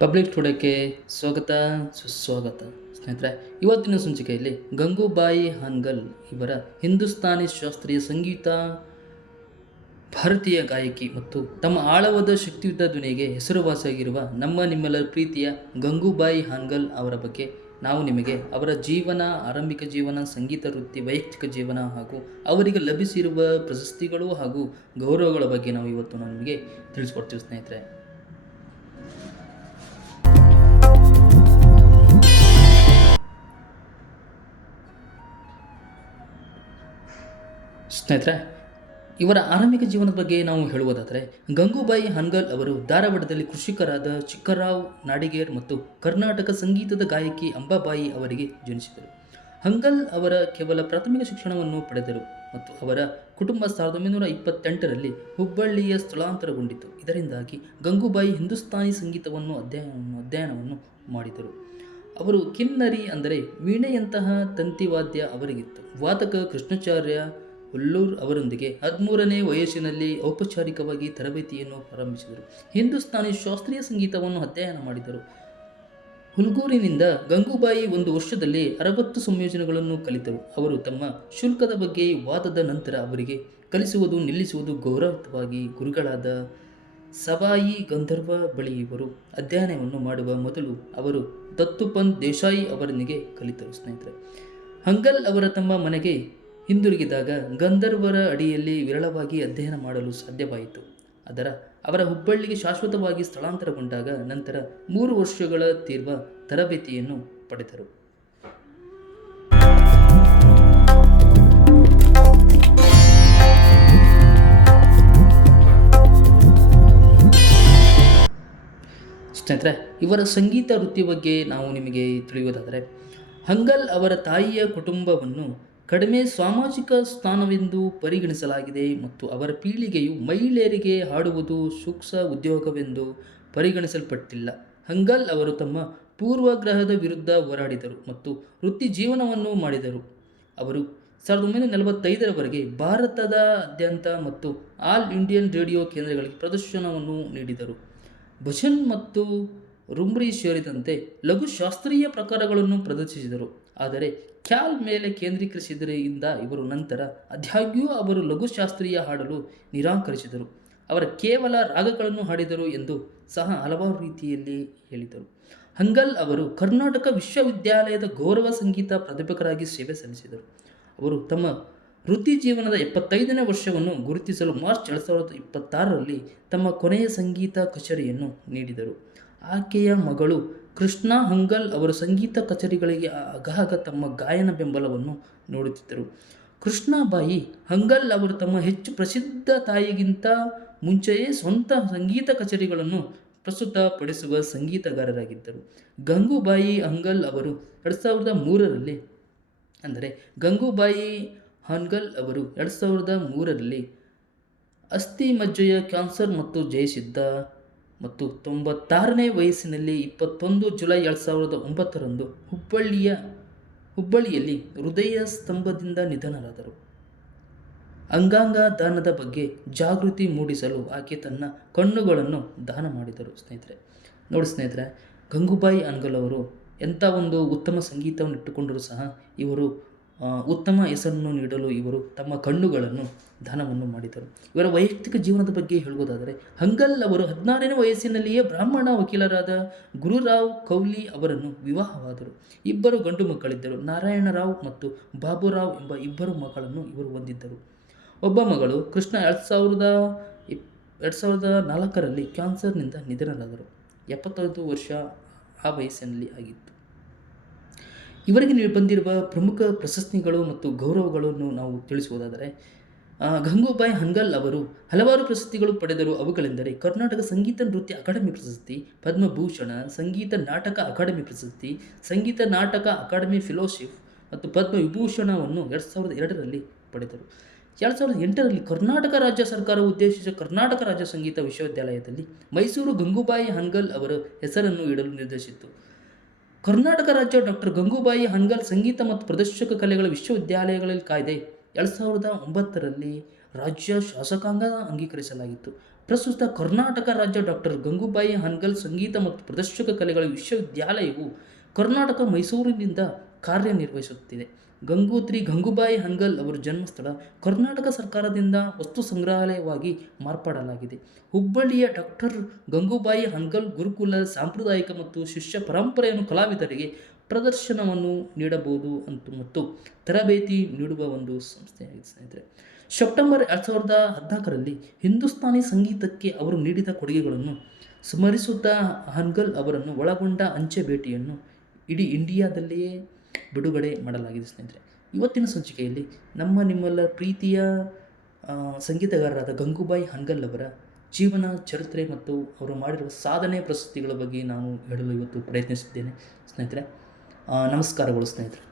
Public ಟುಡೇಗೆ ಸ್ವಾಗತ ಸುಸ್ವಾಗತ. ಸ್ನೇಹಿತರೆ, ಇವತ್ತಿನ ಸಂಚಿಕೆಯಲ್ಲಿ ಗಂಗೂಬಾಯಿ ಹಾನ್ಗಲ್ ಇವರ ಹಿಂದೂಸ್ತಾನಿ ಶಾಸ್ತ್ರೀಯ ಸಂಗೀತ, ಭಾರತೀಯ ಗಾಯಕಿ ಮತ್ತು ತಮ್ಮ ಆಳವಾದ ಶಕ್ತಿಯುತ ಧ್ವನಿಗೆ ಹೆಸರುವಾಸಿಯಾಗಿರುವ ನಮ್ಮ ನಿಮ್ಮೆಲ್ಲರ ಪ್ರೀತಿಯ ಗಂಗೂಬಾಯಿ ಹಾನ್ಗಲ್ ಅವರ ಬಗ್ಗೆ ನಾವು ನಿಮಗೆ ಅವರ ಜೀವನ, ಆರಂಭಿಕ ಜೀವನ, ಸಂಗೀತ ವೃತ್ತಿ, ವೈಯಕ್ತಿಕ ಜೀವನ ಹಾಗೂ ಅವರಿಗೆ ಲಭಿಸಿರುವ ಪ್ರಶಸ್ತಿಗಳು ಹಾಗೂ ಗೌರವಗಳ ಬಗ್ಗೆ ನಾವು ಇವತ್ತು ನಿಮಗೆ ತಿಳಿಸ್ಕೊಡ್ತೀವಿ ಸ್ನೇಹಿತರೆ. ಸ್ನೇಹಿತರೆ, ಇವರ ಆರಂಭಿಕ ಜೀವನದ ಬಗ್ಗೆ ನಾವು ಹೇಳುವುದಾದರೆ, ಗಂಗೂಬಾಯಿ ಹಾನ್ಗಲ್ ಅವರು ಧಾರವಾಡದಲ್ಲಿ ಕೃಷಿಕರಾದ ಚಿಕ್ಕರಾವ್ ನಾಡಿಗೇರ್ ಮತ್ತು ಕರ್ನಾಟಕ ಸಂಗೀತದ ಗಾಯಕಿ ಅಂಬಾಬಾಯಿ ಅವರಿಗೆ ಜನಿಸಿದರು. ಹಾನ್ಗಲ್ ಅವರ ಕೇವಲ ಪ್ರಾಥಮಿಕ ಶಿಕ್ಷಣವನ್ನು ಪಡೆದರು ಮತ್ತು ಅವರ ಕುಟುಂಬ 1928ರಲ್ಲಿ ಹುಬ್ಬಳ್ಳಿಯ ಸ್ಥಳಾಂತರಗೊಂಡಿತು. ಇದರಿಂದಾಗಿ ಗಂಗೂಬಾಯಿ ಹಿಂದೂಸ್ತಾನಿ ಸಂಗೀತವನ್ನು ಅಧ್ಯಯನವನ್ನು ಮಾಡಿದರು. ಅವರು ಕಿನ್ನರಿ ಅಂದರೆ ವೀಣೆಯಂತಹ ತಂತಿವಾದ್ಯ ಅವರಿಗಿತ್ತು. ವಾದಕ ಕೃಷ್ಣಾಚಾರ್ಯ ಹುಲ್ಲೂರ್ ಅವರೊಂದಿಗೆ 13ನೇ ವಯಸ್ಸಿನಲ್ಲಿ ಔಪಚಾರಿಕವಾಗಿ ತರಬೇತಿಯನ್ನು ಪ್ರಾರಂಭಿಸಿದರು. ಹಿಂದೂಸ್ತಾನಿ ಶಾಸ್ತ್ರೀಯ ಸಂಗೀತವನ್ನು ಅಧ್ಯಯನ ಮಾಡಿದರು. ಹುಲ್ಗೂರಿನಿಂದ ಗಂಗೂಬಾಯಿ ಒಂದು ವರ್ಷದಲ್ಲಿ 60 ಸಂಯೋಜನೆಗಳನ್ನು ಕಲಿತರು. ಅವರು ತಮ್ಮ ಶುಲ್ಕದ ಬಗ್ಗೆ ವಾದದ ನಂತರ ಅವರಿಗೆ ಕಲಿಸುವುದು ನಿಲ್ಲಿಸುವುದು ಗೌರವವಾಗಿ ಗುರುಗಳಾದ ಸವಾಯಿ ಗಂಧರ್ವ ಬಳಿ ಇವರು ಅಧ್ಯಯನವನ್ನು ಮಾಡುವ ಮೊದಲು ಅವರು ದತ್ತುಪಂತ್ ದೇಸಾಯಿ ಅವರೊಂದಿಗೆ ಕಲಿತರು. ಸ್ನೇಹಿತರೆ, ಹಾನ್ಗಲ್ ಅವರ ತಮ್ಮ ಮನೆಗೆ ಹಿಂದಿರುಗಿದಾಗ ಗಂಧರ್ವರ ಅಡಿಯಲ್ಲಿ ವಿರಳವಾಗಿ ಅಧ್ಯಯನ ಮಾಡಲು ಸಾಧ್ಯವಾಯಿತು. ಅವರ ಹುಬ್ಬಳ್ಳಿಗೆ ಶಾಶ್ವತವಾಗಿ ಸ್ಥಳಾಂತರಗೊಂಡಾಗ ನಂತರ 3 ವರ್ಷಗಳ ತೀವ್ರ ತರಬೇತಿಯನ್ನು ಪಡೆದರು. ಸ್ನೇಹಿತರೆ, ಇವರ ಸಂಗೀತ ವೃತ್ತಿ ಬಗ್ಗೆ ನಾವು ನಿಮಗೆ ತಿಳಿಯುವುದಾದರೆ, ಹಾನ್ಗಲ್ ಅವರ ತಾಯಿಯ ಕುಟುಂಬವನ್ನು ಕಡಿಮೆ ಸಾಮಾಜಿಕ ಸ್ಥಾನವೆಂದು ಪರಿಗಣಿಸಲಾಗಿದೆ ಮತ್ತು ಅವರ ಪೀಳಿಗೆಯು ಮಹಿಳೆಯರಿಗೆ ಹಾಡುವುದು ಸೂಕ್ಷ್ಮ ಉದ್ಯೋಗವೆಂದು ಪರಿಗಣಿಸಲ್ಪಟ್ಟಿಲ್ಲ. ಹಾನ್ಗಲ್ ಅವರು ತಮ್ಮ ಪೂರ್ವಗ್ರಹದ ವಿರುದ್ಧ ಹೋರಾಡಿದರು ಮತ್ತು ವೃತ್ತಿ ಜೀವನವನ್ನು ಮಾಡಿದರು. ಅವರು 1945ರವರೆಗೆ ಭಾರತದಾದ್ಯಂತ ಮತ್ತು ಆಲ್ ಇಂಡಿಯನ್ ರೇಡಿಯೋ ಕೇಂದ್ರಗಳಿಗೆ ಪ್ರದರ್ಶನವನ್ನು ನೀಡಿದರು. ಭಜನ್ ಮತ್ತು ರುಮ್ರಿ ಸೇರಿದಂತೆ ಲಘು ಶಾಸ್ತ್ರೀಯ ಪ್ರಕಾರಗಳನ್ನು ಪ್ರದರ್ಶಿಸಿದರು. ಆದರೆ ಖ್ಯಾಲ್ ಮೇಲೆ ಕೇಂದ್ರೀಕರಿಸಿದ್ದರಿಂದ ಇವರು ನಂತರ ಆದಾಗ್ಯೂ ಅವರು ಲಘುಶಾಸ್ತ್ರೀಯ ಹಾಡಲು ನಿರಾಕರಿಸಿದರು. ಅವರ ಕೇವಲ ರಾಗಗಳನ್ನು ಹಾಡಿದರು ಎಂದು ಸಹ ಹಲವಾರು ರೀತಿಯಲ್ಲಿ ಹೇಳಿದರು. ಹಾನ್ಗಲ್ ಅವರು ಕರ್ನಾಟಕ ವಿಶ್ವವಿದ್ಯಾಲಯದ ಗೌರವ ಸಂಗೀತ ಪ್ರಾಧ್ಯಾಪಕರಾಗಿ ಸೇವೆ ಸಲ್ಲಿಸಿದರು. ಅವರು ತಮ್ಮ ವೃತ್ತಿ ಜೀವನದ 75ನೇ ವರ್ಷವನ್ನು ಗುರುತಿಸಲು ಮಾರ್ಚ್ 2026ರಲ್ಲಿ ತಮ್ಮ ಕೊನೆಯ ಸಂಗೀತ ಕಚೇರಿಯನ್ನು ನೀಡಿದರು. ಆಕೆಯ ಮಗಳು ಕೃಷ್ಣಾ ಹಾನ್ಗಲ್ ಅವರು ಸಂಗೀತ ಕಚೇರಿಗಳಿಗೆ ಆಗಾಗ ತಮ್ಮ ಗಾಯನ ಬೆಂಬಲವನ್ನು ನೋಡುತ್ತಿದ್ದರು. ಕೃಷ್ಣಾಬಾಯಿ ಹಾನ್ಗಲ್ ಅವರು ತಮ್ಮ ಹೆಚ್ಚು ಪ್ರಸಿದ್ಧ ತಾಯಿಗಿಂತ ಮುಂಚೆಯೇ ಸ್ವಂತ ಸಂಗೀತ ಕಚೇರಿಗಳನ್ನು ಪ್ರಸ್ತುತಪಡಿಸುವ ಸಂಗೀತಗಾರರಾಗಿದ್ದರು. ಗಂಗೂಬಾಯಿ ಹಾನ್ಗಲ್ ಅವರು 2003ರಲ್ಲಿ ಗಂಗೂಬಾಯಿ ಹಾನ್ಗಲ್ ಅವರು 2003ರಲ್ಲಿ ಅಸ್ಥಿಮಜ್ಜೆಯ ಕ್ಯಾನ್ಸರ್ ಮತ್ತು ಜಯಿಸಿದ್ದ ಮತ್ತು 96ನೇ ವಯಸ್ಸಿನಲ್ಲಿ 21 ಜುಲೈ 2009ರಂದು ಹುಬ್ಬಳ್ಳಿಯಲ್ಲಿ ಹೃದಯ ಸ್ತಂಭದಿಂದ ನಿಧನರಾದರು. ಅಂಗಾಂಗ ದಾನದ ಬಗ್ಗೆ ಜಾಗೃತಿ ಮೂಡಿಸಲು ಆಕೆ ತನ್ನ ಕಣ್ಣುಗಳನ್ನು ದಾನ ಮಾಡಿದರು. ಸ್ನೇಹಿತರೆ, ಗಂಗೂಬಾಯಿ ಹಾನ್ಗಲ್ ಅವರು ಎಂಥ ಒಂದು ಉತ್ತಮ ಸಂಗೀತವನ್ನು ಇಟ್ಟುಕೊಂಡರೂ ಸಹ ಇವರು ಉತ್ತಮ ಹೆಸರನ್ನು ನೀಡಲು ಇವರು ತಮ್ಮ ಕಣ್ಣುಗಳನ್ನು ದಾನವನ್ನು ಮಾಡಿದರು. ಇವರ ವೈಯಕ್ತಿಕ ಜೀವನದ ಬಗ್ಗೆ ಹೇಳುವುದಾದರೆ, ಹಾನ್ಗಲ್ ಅವರು 16ನೇ ವಯಸ್ಸಿನಲ್ಲಿಯೇ ಬ್ರಾಹ್ಮಣ ವಕೀಲರಾದ ಗುರುರಾವ್ ಕೌಲಿ ಅವರನ್ನು ವಿವಾಹವಾದರು. 2 ಗಂಡು ಮಕ್ಕಳಿದ್ದರು. ನಾರಾಯಣರಾವ್ ಮತ್ತು ಬಾಬುರಾವ್ ಎಂಬ 2 ಮಕ್ಕಳನ್ನು ಇವರು ಹೊಂದಿದ್ದರು. ಒಬ್ಬ ಮಗಳು ಕೃಷ್ಣ 2004ರಲ್ಲಿ ಕ್ಯಾನ್ಸರ್ನಿಂದ ನಿಧನರಾದರು. 75 ವರ್ಷ ಆ ವಯಸ್ಸಿನಲ್ಲಿ ಆಗಿತ್ತು. ಇವರಿಗೆ ಬಂದಿರುವ ಪ್ರಮುಖ ಪ್ರಶಸ್ತಿಗಳು ಮತ್ತು ಗೌರವಗಳನ್ನು ನಾವು ತಿಳಿಸುವುದಾದರೆ, ಗಂಗೂಬಾಯಿ ಹಾನ್ಗಲ್ ಅವರು ಹಲವಾರು ಪ್ರಶಸ್ತಿಗಳು ಪಡೆದರು. ಅವುಗಳೆಂದರೆ ಕರ್ನಾಟಕ ಸಂಗೀತ ನೃತ್ಯ ಅಕಾಡೆಮಿ ಪ್ರಶಸ್ತಿ, ಪದ್ಮಭೂಷಣ, ಸಂಗೀತ ನಾಟಕ ಅಕಾಡೆಮಿ ಪ್ರಶಸ್ತಿ, ಸಂಗೀತ ನಾಟಕ ಅಕಾಡೆಮಿ ಫೆಲೋಶಿಪ್ ಮತ್ತು ಪದ್ಮವಿಭೂಷಣವನ್ನು 2002ರಲ್ಲಿ ಪಡೆದರು. 2008ರಲ್ಲಿ ಕರ್ನಾಟಕ ರಾಜ್ಯ ಸರ್ಕಾರವು ಉದ್ದೇಶಿಸಿದ ಕರ್ನಾಟಕ ರಾಜ್ಯ ಸಂಗೀತ ವಿಶ್ವವಿದ್ಯಾಲಯದಲ್ಲಿ ಮೈಸೂರು ಗಂಗೂಬಾಯಿ ಹಾನ್ಗಲ್ ಅವರ ಹೆಸರನ್ನು ಇಡಲು ನಿರ್ಧರಿಸಿತು. ಕರ್ನಾಟಕ ರಾಜ್ಯ ಡಾಕ್ಟರ್ ಗಂಗೂಬಾಯಿ ಹಾನ್ಗಲ್ ಸಂಗೀತ ಮತ್ತು ಪ್ರದರ್ಶಕ ಕಲೆಗಳ ವಿಶ್ವವಿದ್ಯಾಲಯಗಳಲ್ಲಿ ಕಾಯ್ದೆ 2009ರಲ್ಲಿ ರಾಜ್ಯ ಶಾಸಕಾಂಗ ಅಂಗೀಕರಿಸಲಾಗಿತ್ತು. ಪ್ರಸ್ತುತ ಕರ್ನಾಟಕ ರಾಜ್ಯ ಡಾಕ್ಟರ್ ಗಂಗೂಬಾಯಿ ಹಾನ್ಗಲ್ ಸಂಗೀತ ಮತ್ತು ಪ್ರದರ್ಶಕ ಕಲೆಗಳ ವಿಶ್ವವಿದ್ಯಾಲಯವು ಕರ್ನಾಟಕ ಮೈಸೂರಿನಿಂದ ಕಾರ್ಯನಿರ್ವಹಿಸುತ್ತಿದೆ. ಗಂಗೂಬಾಯಿ ಹಾನ್ಗಲ್ ಅವರ ಜನ್ಮಸ್ಥಳ ಕರ್ನಾಟಕ ಸರ್ಕಾರದಿಂದ ವಸ್ತು ಸಂಗ್ರಹಾಲಯವಾಗಿ ಮಾರ್ಪಾಡಲಾಗಿದೆ. ಹುಬ್ಬಳ್ಳಿಯ ಡಾಕ್ಟರ್ ಗಂಗೂಬಾಯಿ ಹಾನ್ಗಲ್ ಗುರುಕುಲ ಸಾಂಪ್ರದಾಯಿಕ ಮತ್ತು ಶಿಷ್ಯ ಪರಂಪರೆಯನ್ನು ಕಲಾವಿದರಿಗೆ ಪ್ರದರ್ಶನವನ್ನು ನೀಡಬಹುದು ಮತ್ತು ತರಬೇತಿ ನೀಡುವ ಒಂದು ಸಂಸ್ಥೆಯಾಗಿದೆ ಸ್ನೇಹಿತರೆ. ಸೆಪ್ಟೆಂಬರ್ 2014ರಲ್ಲಿ ಹಿಂದೂಸ್ತಾನಿ ಸಂಗೀತಕ್ಕೆ ಅವರು ನೀಡಿದ ಕೊಡುಗೆಗಳನ್ನು ಸ್ಮರಿಸುತ್ತಾ ಹಾನ್ಗಲ್ ಅವರನ್ನು ಒಳಗೊಂಡ ಅಂಚೆ ಭೇಟಿಯನ್ನು ಇಡೀ ಇಂಡಿಯಾದಲ್ಲಿಯೇ ಬಿಡುಗಡೆ ಮಾಡಲಾಗಿದೆ ಸ್ನೇಹಿತರೆ. ಇವತ್ತಿನ ಸಂಚಿಕೆಯಲ್ಲಿ ನಿಮ್ಮೆಲ್ಲ ಪ್ರೀತಿಯ ಸಂಗೀತಗಾರರಾದ ಗಂಗೂಬಾಯಿ ಹಾನ್ಗಲ್ ಅವರ ಜೀವನ ಚರಿತ್ರೆ ಮತ್ತು ಅವರು ಮಾಡಿರುವ ಸಾಧನೆ ಪ್ರಶಸ್ತಿಗಳ ಬಗ್ಗೆ ನಾನು ಹೇಳಲು ಇವತ್ತು ಪ್ರಯತ್ನಿಸಿದ್ದೇನೆ ಸ್ನೇಹಿತರೆ. ನಮಸ್ಕಾರಗಳು ಸ್ನೇಹಿತರೆ.